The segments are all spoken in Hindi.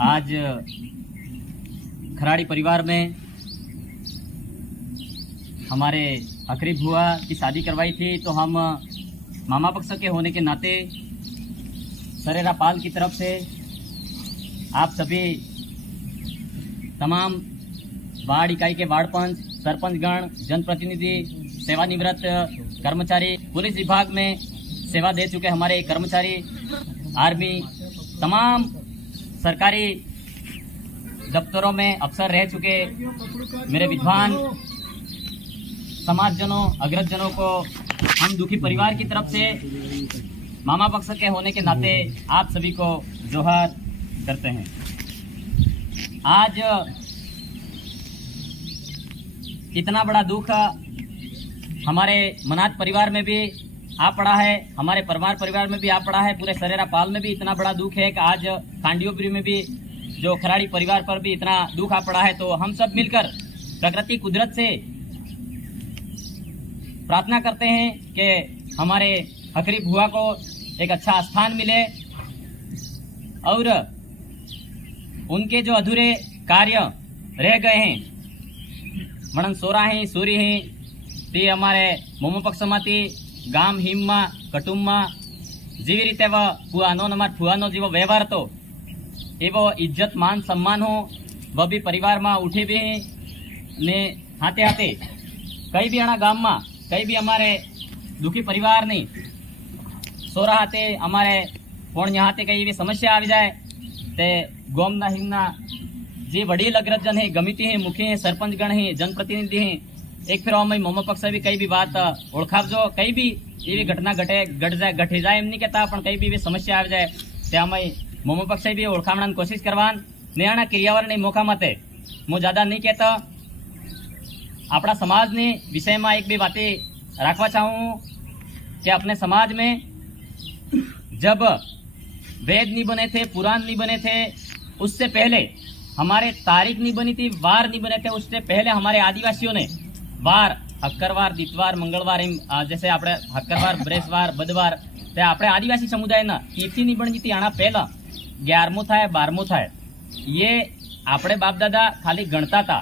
आज खराड़ी परिवार में हमारे हकरी बुआ की शादी करवाई थी, तो हम मामा पक्ष के होने के नाते सरेरा पाल की तरफ से आप सभी तमाम वार्ड इकाई के वार्ड पंच, सरपंचगण, जनप्रतिनिधि, सेवानिवृत्त कर्मचारी, पुलिस विभाग में सेवा दे चुके हमारे कर्मचारी, आर्मी, तमाम सरकारी दफ्तरों में अफसर रह चुके मेरे विद्वान समाजजनों, अग्रजनों को हम दुखी परिवार की तरफ से मामा पक्ष के होने के नाते आप सभी को जोहार करते हैं। आज इतना बड़ा दुख हमारे मनात परिवार में भी आ पड़ा है, हमारे परिवार में भी आ पड़ा है, पूरे सरेरा पाल में भी इतना बड़ा दुख है कि आज कांडियोपुरी में भी जो खराड़ी परिवार पर भी इतना दुख आ पड़ा है। तो हम सब मिलकर प्रकृति कुदरत से प्रार्थना करते हैं कि हमारे हकरी बुआ को एक अच्छा स्थान मिले और उनके जो अधूरे कार्य रह गए हैं, म्हणन सोरा हैं, सूरी हैं, ते हमारे मोमो पक्षमाती गाम हिममा कटुंबमा जेवी रीते फुआनो नमार फुआनो जेवो व्यवहार तो एवो इज्जत मान सम्मान हो वह भी परिवार में उठे भी हैं ने हाथे हाथे कई भी आना गाम में कई भी हमारे दुखी परिवार नहीं सोरा हाथे हमारे कोण हाथे कई भी समस्या आ जाए ते गोमना हिमना जे वडील अग्रजन है, गमिती है, मुखी है, सरपंचगण है, जनप्रतिनिधि है, एक फिर अमय मोमो पक्ष भी कई भी बात ओळखावजो, कई भी एवी घटना घटी जाए एम नहीं कहता पण कई भी समस्या आ जाए ते अमय मोमो पक्ष भी ओळखावવાની कोशिश करवान नेहाना क्रियावरनी मोखा मते હું ज्यादा नहीं कहता। अपना समाज ने विषय में एक भी बातें रखवा चाहूँ कि अपने समाज में जब वेद नहीं बने थे, पुराण नहीं बने थे, उससे पहले हमारे तारीख नहीं बनी थी, वार नहीं बने थे, उससे पहले हमारे आदिवासियों ने वार हक्करवार, दितवार, मंगलवार जैसे આપણે હક્કરવાર, બ્રેસવાર, બુધવાર તે આપણે આદિવાસી સમુદાયના તિથિ नहीं बनी थी આના પહેલા 11મો થાય 12મો થાય ये આપણે बाप दादा खाली गणता था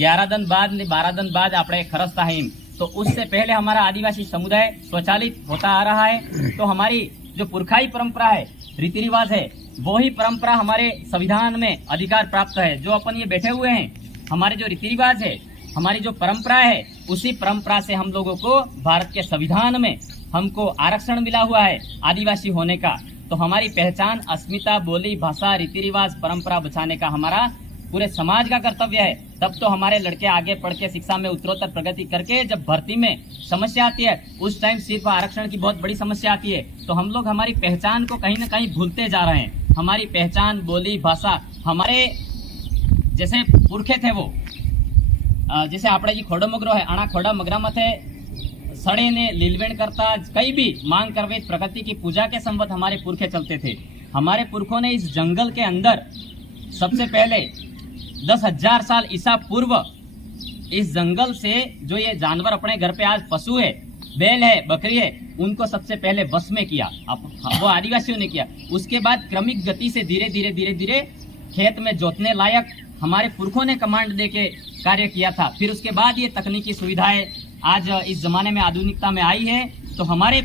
11 दिन बाद ने 12 दिन बाद આપણે खरसता है। तो उससे पहले हमारा आदिवासी समुदाय स्वचालित होता आ रहा है। तो हमारी जो पुरखाई परंपरा है, रीति रिवाज है, वो ही परंपरा हमारे संविधान में अधिकार प्राप्त है। जो अपन ये बैठे हुए हैं, हमारे जो रीति रिवाज है, हमारी जो परंपरा है, उसी परंपरा से हम लोगों को भारत के संविधान में हमको आरक्षण मिला हुआ है आदिवासी होने का। तो हमारी पहचान, अस्मिता, बोली, भाषा, रीति रिवाज, परंपरा बचाने का हमारा पूरे समाज का कर्तव्य है। तब तो हमारे लड़के आगे पढ़ के शिक्षा में उत्तरोत्तर प्रगति करके जब भर्ती में समस्या आती है, उस टाइम सिर्फ आरक्षण की बहुत बड़ी समस्या आती है। तो हम लोग हमारी पहचान को कहीं ना कहीं भूलते जा रहे हैं। हमारी पहचान, बोली, भाषा, हमारे जैसे पुरखे थे वो जैसे આપણે जी खोडो मगरो है, आना खोडा मगरा मथे सड़े ने लीलवेण करता कई भी मांग करवे प्रकृति की पूजा के संबंध हमारे पुरखे चलते थे। हमारे पुरखों ने इस जंगल के अंदर सबसे पहले 10,000 साल ईसा पूर्व इस जंगल से जो ये जानवर अपने घर पे आज पशु है, बैल है, बकरी है, उनको सबसे पहले वश में किया, वो आदिवासियों ने किया। उसके बाद क्रमिक गति से धीरे धीरे धीरे धीरे खेत में जोतने लायक हमारे पुरखों ने कमांड देके कार्य किया था। फिर उसके बाद ये तकनीकी सुविधाएं आज इस जमाने में आधुनिकता में आई है। तो हमारे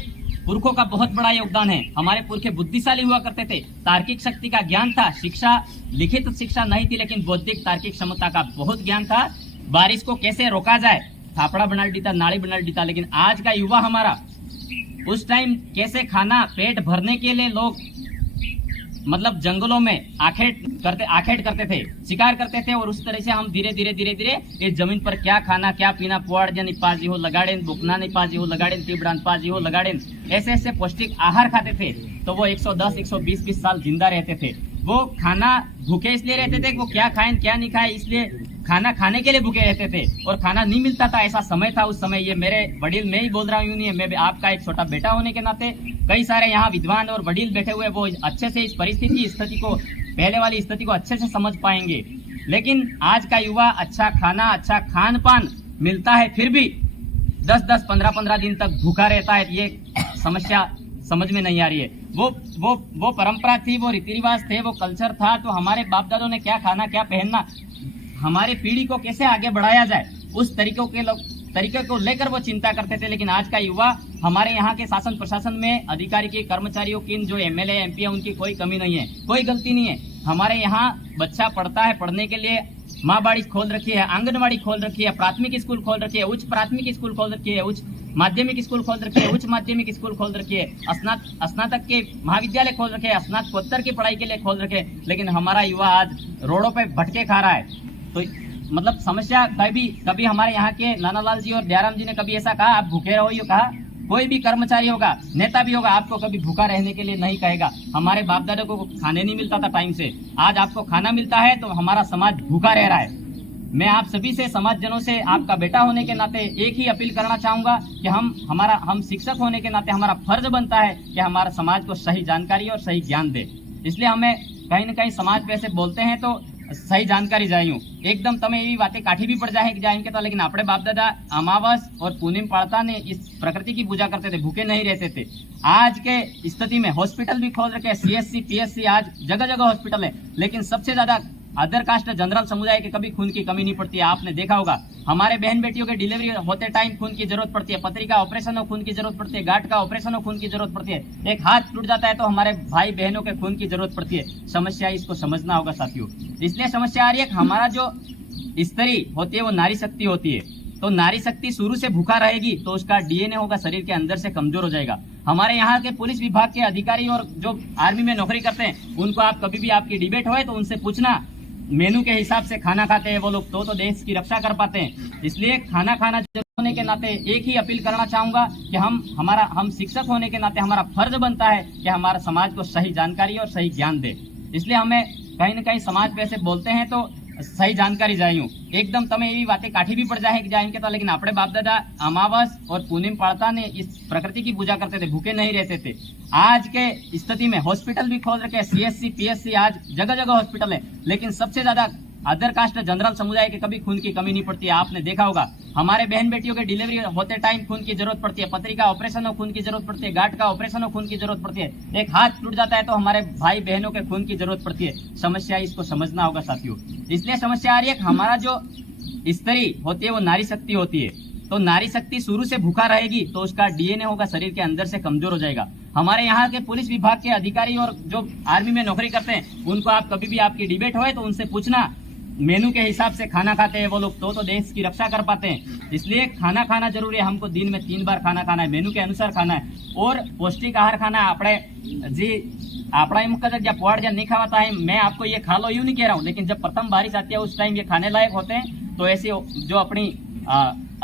पुरखों का बहुत बड़ा योगदान है। हमारे पुरखे बुद्धिशाली हुआ करते थे, तार्किक शक्ति का ज्ञान था, शिक्षा लिखित शिक्षा नहीं थी लेकिन बौद्धिक तार्किक क्षमता का बहुत ज्ञान था। बारिश को कैसे रोका जाए, थापड़ा बना डीता, नाली बना डीता। लेकिन आज का युवा हमारा उस टाइम कैसे खाना पेट भरने के लिए लोग मतलब जंगलों में आखेट करते थे, शिकार करते थे। और उस तरह से हम धीरे धीरे धीरे धीरे इस जमीन पर क्या खाना, क्या पीना, पुआड़ जनी पाजी हो लगाड़ेन, बुकना नहीं पाजी हो लगाड़ेन, तीबड़ान पाजी हो लगाड़ेन, ऐसे ऐसे पौष्टिक आहार खाते थे। तो वो 110, 120 साल जिंदा रहते थे। वो खाना भूखे इसलिए रहते थे, वो क्या खाएं क्या नहीं खाए इसलिए खाना खाने के लिए भूखे रहते थे और खाना नहीं मिलता था। ऐसा समय था उस समय। ये मेरे वडील, मैं ही बोल रहा हूँ, नहीं है, मैं भी आपका एक छोटा बेटा होने के नाते कई सारे यहाँ विद्वान और वडील बैठे हुए, वो अच्छे से इस परिस्थिति स्थिति को, पहले वाली स्थिति को अच्छे से समझ पाएंगे। लेकिन आज का युवा अच्छा खाना, अच्छा खान पान मिलता है, फिर भी 10-10, 15-15 दिन तक भूखा रहता है। ये समस्या समझ में नहीं आ रही है। वो परंपरा थी, वो रीति रिवाज थे, वो कल्चर था। तो हमारे बाप दादों ने क्या खाना क्या पहनना, हमारी पीढ़ी को कैसे आगे बढ़ाया जाए, उस तरीके को लेकर वो चिंता करते थे। लेकिन आज का युवा, हमारे यहाँ के शासन प्रशासन में अधिकारी की, कर्मचारियों की, जो एमएलए एमपी है, उनकी कोई कमी नहीं है, कोई गलती नहीं है। हमारे यहाँ बच्चा पढ़ता है, पढ़ने के लिए माँ बाड़ी खोल रखी है, आंगनबाड़ी खोल रखी है, प्राथमिक स्कूल खोल रखी है, उच्च प्राथमिक स्कूल खोल रखी है, उच्च माध्यमिक स्कूल खोल रखी है, उच्च माध्यमिक स्कूल खोल रखी है, स्नातक के महाविद्यालय खोल रखे हैं, स्नातकोत्तर की पढ़ाई के लिए खोल रखे। लेकिन हमारा युवा आज रोडों पे भटके खा रहा है। तो मतलब समस्या कभी हमारे यहाँ के नानालाल जी और दयाराम जी ने कभी ऐसा कहा आप भूखे रहो, ये कहा? कोई भी कर्मचारी होगा, नेता भी होगा, आपको कभी भूखा रहने के लिए नहीं कहेगा। हमारे बाप दादा को खाने नहीं मिलता था टाइम से, आज आपको खाना मिलता है तो हमारा समाज भूखा रह रहा है। मैं आप सभी से, समाज जनों से, आपका बेटा होने के नाते एक ही अपील करना चाहूंगा कि हम शिक्षक होने के नाते हमारा फर्ज बनता है कि हमारा समाज को सही जानकारी और सही ज्ञान दे। इसलिए हमें कहीं न कहीं समाज पे ऐसे बोलते हैं तो सही जानकारी जायूं एकदम તમે એવી વાતે કાઠી भी पड़ जाएंगे तो। लेकिन अपने बाप दादा अमावस और पूर्णिम पाड़ता ने इस प्रकृति की पूजा करते थे, भूखे नहीं रहते थे। आज के स्थिति में हॉस्पिटल भी खोल रखे हैं, सीएससी पीएससी, आज जगह जगह हॉस्पिटल है। लेकिन सबसे ज्यादा अदर कास्ट जनरल समुदाय के कभी खून की कमी नहीं पड़ती है। आपने देखा होगा हमारे बहन बेटियों के डिलीवरी होते टाइम खून की जरूरत पड़ती है, पथरी का ऑपरेशन हो खून की जरूरत पड़ती है, गांठ का ऑपरेशन हो खून की जरूरत पड़ती है, एक हाथ टूट जाता है तो हमारे भाई बहनों के खून की जरूरत पड़ती है। समस्या इसको समझना होगा साथियों। इसलिए समस्या आ रही है कि हमारा जो स्त्री होती है वो नारी शक्ति होती है। तो नारी शक्ति शुरू से भूखा रहेगी तो उसका डीएनए होगा शरीर के अंदर से कमजोर हो जाएगा। हमारे यहाँ के पुलिस विभाग के अधिकारी और जो आर्मी में नौकरी करते हैं, उनको आप कभी भी आपकी डिबेट होए तो उनसे पूछना, मेनू के हिसाब से खाना खाते हैं वो लोग, तो देश की रक्षा कर पाते हैं। इसलिए खाना जरूर होने के नाते एक ही अपील करना चाहूंगा कि हम शिक्षक होने के नाते हमारा फर्ज बनता है कि हमारा समाज को सही जानकारी और सही ज्ञान दे। इसलिए हमें कहीं न कहीं समाज पे ऐसे बोलते हैं तो सही जानकारी जायूं एकदम તમે એવી વાતે કાઠી भी पड़ जाएंगे तो। लेकिन अपने बाप दादा अमावस और पूर्णिम पाड़ता ने इस प्रकृति की पूजा करते थे, भूखे नहीं रहते थे। आज के स्थिति में हॉस्पिटल भी खोल रखे हैं, सीएससी पीएससी, आज जगह जगह हॉस्पिटल है। लेकिन सबसे ज्यादा अदर कास्ट जनरल समुदाय के कभी खून की कमी नहीं पड़ती है। आपने देखा होगा हमारे बहन बेटियों के डिलीवरी होते टाइम खून की जरूरत पड़ती है, पथरी का ऑपरेशन हो खून की जरूरत पड़ती है, गांठ का ऑपरेशन हो खून की जरूरत पड़ती है, एक हाथ टूट जाता है तो हमारे भाई बहनों के खून की जरूरत पड़ती है। समस्या इसको समझना होगा साथियों। इसलिए समस्या आ रही है कि हमारा जो स्त्री होती है वो नारी शक्ति होती है। तो नारी शक्ति शुरू से भूखा रहेगी तो उसका डीएनए होगा शरीर के अंदर से कमजोर हो जाएगा। हमारे यहाँ के पुलिस विभाग के अधिकारी और जो आर्मी में नौकरी करते हैं, उनको आप कभी भी आपकी डिबेट होए तो उनसे पूछना, मेनू के हिसाब से खाना खाते हैं वो लोग, तो देश की रक्षा कर पाते हैं। इसलिए खाना जरूरी है। हमको दिन में 3 बार खाना खाना है, मेनू के अनुसार खाना है और पौष्टिक आहार खाना है। आपड़ा एम कहते जब पौड़ जब नहीं खावाता है, मैं आपको ये खा लो यूं नहीं कह रहा हूँ, लेकिन जब प्रथम बारिश आती है उस टाइम ये खाने लायक होते हैं। तो ऐसे जो अपनी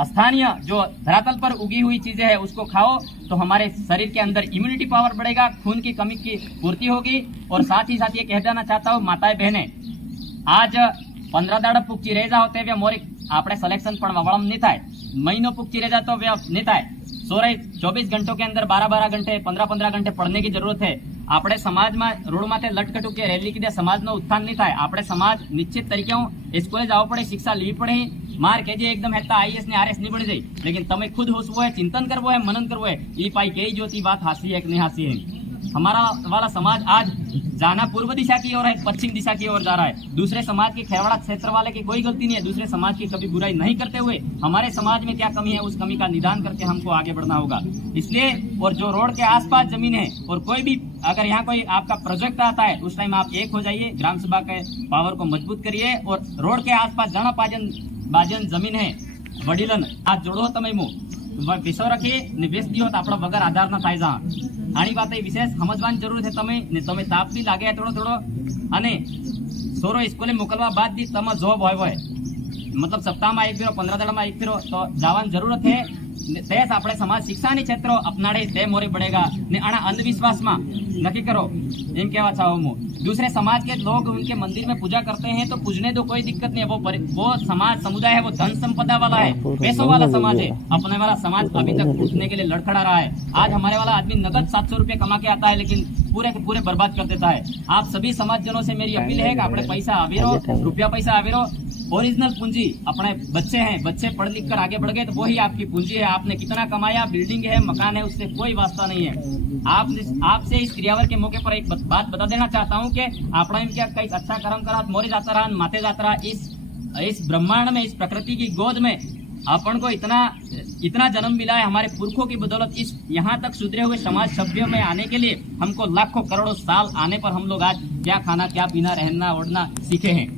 स्थानीय जो धरातल पर उगी हुई चीजें हैं उसको खाओ तो हमारे शरीर के अंदर इम्यूनिटी पावर बढ़ेगा, खून की कमी की पूर्ति होगी। और साथ ही साथ ये कह देना चाहता हूँ, माताएं बहने, आज 15 દાડા પૂગતી રેજા હોતે વે મોરી આપણે सिलेक्शन पण ववळम नहीं थाय, महीनों पूगती रेजा तो वे नहीं थाय। 24 घंटों के अंदर 12 घंटे 15 घंटे पढ़ने की जरूरत है। આપણે સમાજમાં રોડ માથે લટકટુ કે રેલી કીધે સમાજનો ઉત્થાન નહીં થાય। આપણે સમાજ નિશ્ચિત તરીકે સ્કૂલે જવું પડે, शिक्षा લેવી પડે, मार के जे एकदम हेता आईएएस ने आरएस नहीं बढ़ जाए। लेकिन तमे खुद होसवो है, चिंतन करवो है, मनन करवो है, ये पाई कही जोती बात हासी है कि नहीं हासी है। हमारा वाला समाज आज जाना पूर्व दिशा की ओर है, पश्चिम दिशा की ओर जा रहा है। दूसरे समाज के खेरवाड़ा क्षेत्र वाले की कोई गलती नहीं है, दूसरे समाज की कभी बुराई नहीं करते हुए हमारे समाज में क्या कमी है उस कमी का निदान करके हमको आगे बढ़ना होगा। इसलिए और जो रोड के आसपास जमीन है और कोई भी अगर यहाँ कोई आपका प्रोजेक्ट आता है उस टाइम आप एक हो जाइए, ग्राम सभा के पावर को मजबूत करिए। और रोड के आसपास जहाँ बाजन जमीन है वडीलन आज जोड़ो तमे विषो रखी ने बेच दियो तो आपड़ा वगर आधार ना थाय। जहाँ आनी बात विशेष समझवानी जरूर है। તમે તાપ भी लागे થોડો અને સોરો સ્કૂલે મોકલવા બાદ બી તમે જોબ હોય मतलब સપ્તાહમાં એક ફેરો 15 દાડામાં એક ફેરો તો જવાની જરૂરત है। देश આપણે સમાજ શિક્ષાની ક્ષેત્રો અપનાડે તે મોરી बढ़ेगा ने आना अंधविश्वास में नक्की करो एम कहवा चाहो हूँ। दूसरे समाज के लोग उनके मंदिर में पूजा करते हैं तो पूजने दो, कोई दिक्कत नहीं है। वो समाज समुदाय है, वो धन संपदा वाला है, पैसों वाला समाज है। अपने वाला समाज अभी तक उठने के लिए लड़खड़ा रहा है। आज हमारे वाला आदमी नगद 700 रुपये कमा के आता है लेकिन पूरे के पूरे बर्बाद कर देता है। आप सभी समाज जनों से मेरी अपील है कि अपने पैसा आवेरो, रुपया पैसा आवेरो ओरिजिनल पूंजी अपने बच्चे हैं, बच्चे पढ़ लिख कर आगे बढ़ गए तो वही आपकी पूंजी है। आपने कितना कमाया, बिल्डिंग है, मकान है, उससे कोई वास्ता नहीं है। आपसे इस क्रियावर के मौके पर एक बात बता देना चाहता हूँ कि आपने क्या कई अच्छा कर्म करा, मोरे जाता रहा, माते जाता रहा। इस ब्रह्मांड में, इस प्रकृति की गोद में अपन को इतना जन्म मिला है हमारे पुरखों की बदौलत। इस यहाँ तक सुधरे हुए समाज सभ्य में आने के लिए हमको लाखों करोड़ों साल आने पर हम लोग आज क्या खाना, क्या पीना, रहना ओढ़ना सीखे हैं।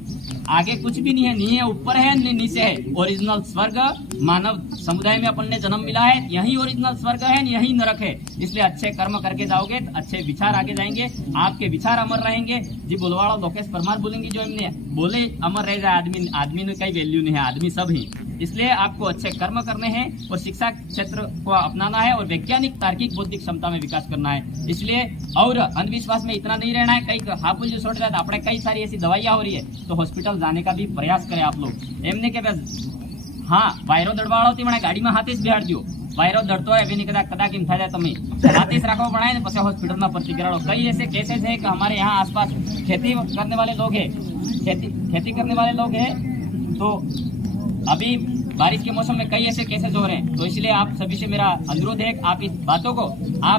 आगे कुछ भी नहीं है, नहीं है ऊपर है, नहीं नीचे है। ओरिजिनल स्वर्ग मानव समुदाय में अपन ने जन्म मिला है, यही ओरिजिनल स्वर्ग है, यही नरक है। इसलिए अच्छे कर्म करके जाओगे तो अच्छे विचार आगे जाएंगे, आपके विचार अमर रहेंगे। जी बुलवाड़ा लोकेश परमार बोलेंगे, जो इनने बोले अमर रह जाए। आदमी में कई वैल्यू नहीं है, आदमी सब ही। इसलिए आपको अच्छे कर्म करने हैं और शिक्षा क्षेत्र को अपनाना है और वैज्ञानिक, तार्किक, बौद्धिक क्षमता में विकास करना है। इसलिए और अंधविश्वास में इतना नहीं रहना है। कई हापुल जो छोड़ रहा था, अपने कई सारी ऐसी दवाइयां हो रही है तो हॉस्पिटल जाने का भी प्रयास करें आप लोग। एमने के हाँ वायरो दड़वाड़ो थी मैंने गाड़ी में हाथे से बिहाड़ दियो, वायरो दड़तो है अभी कदा किम था जाए तुम्हें हाथे से रखो बनाए ने पसे हॉस्पिटल में भर्ती कराओ। कई ऐसे केसेस है कि हमारे यहाँ आसपास खेती करने वाले लोग हैं, खेती करने वाले लोग हैं, तो अभी बारिश के मौसम में कई ऐसे केसेस हो रहे हैं। तो इसलिए आप सभी से मेरा अनुरोध है, आप इस बातों को आप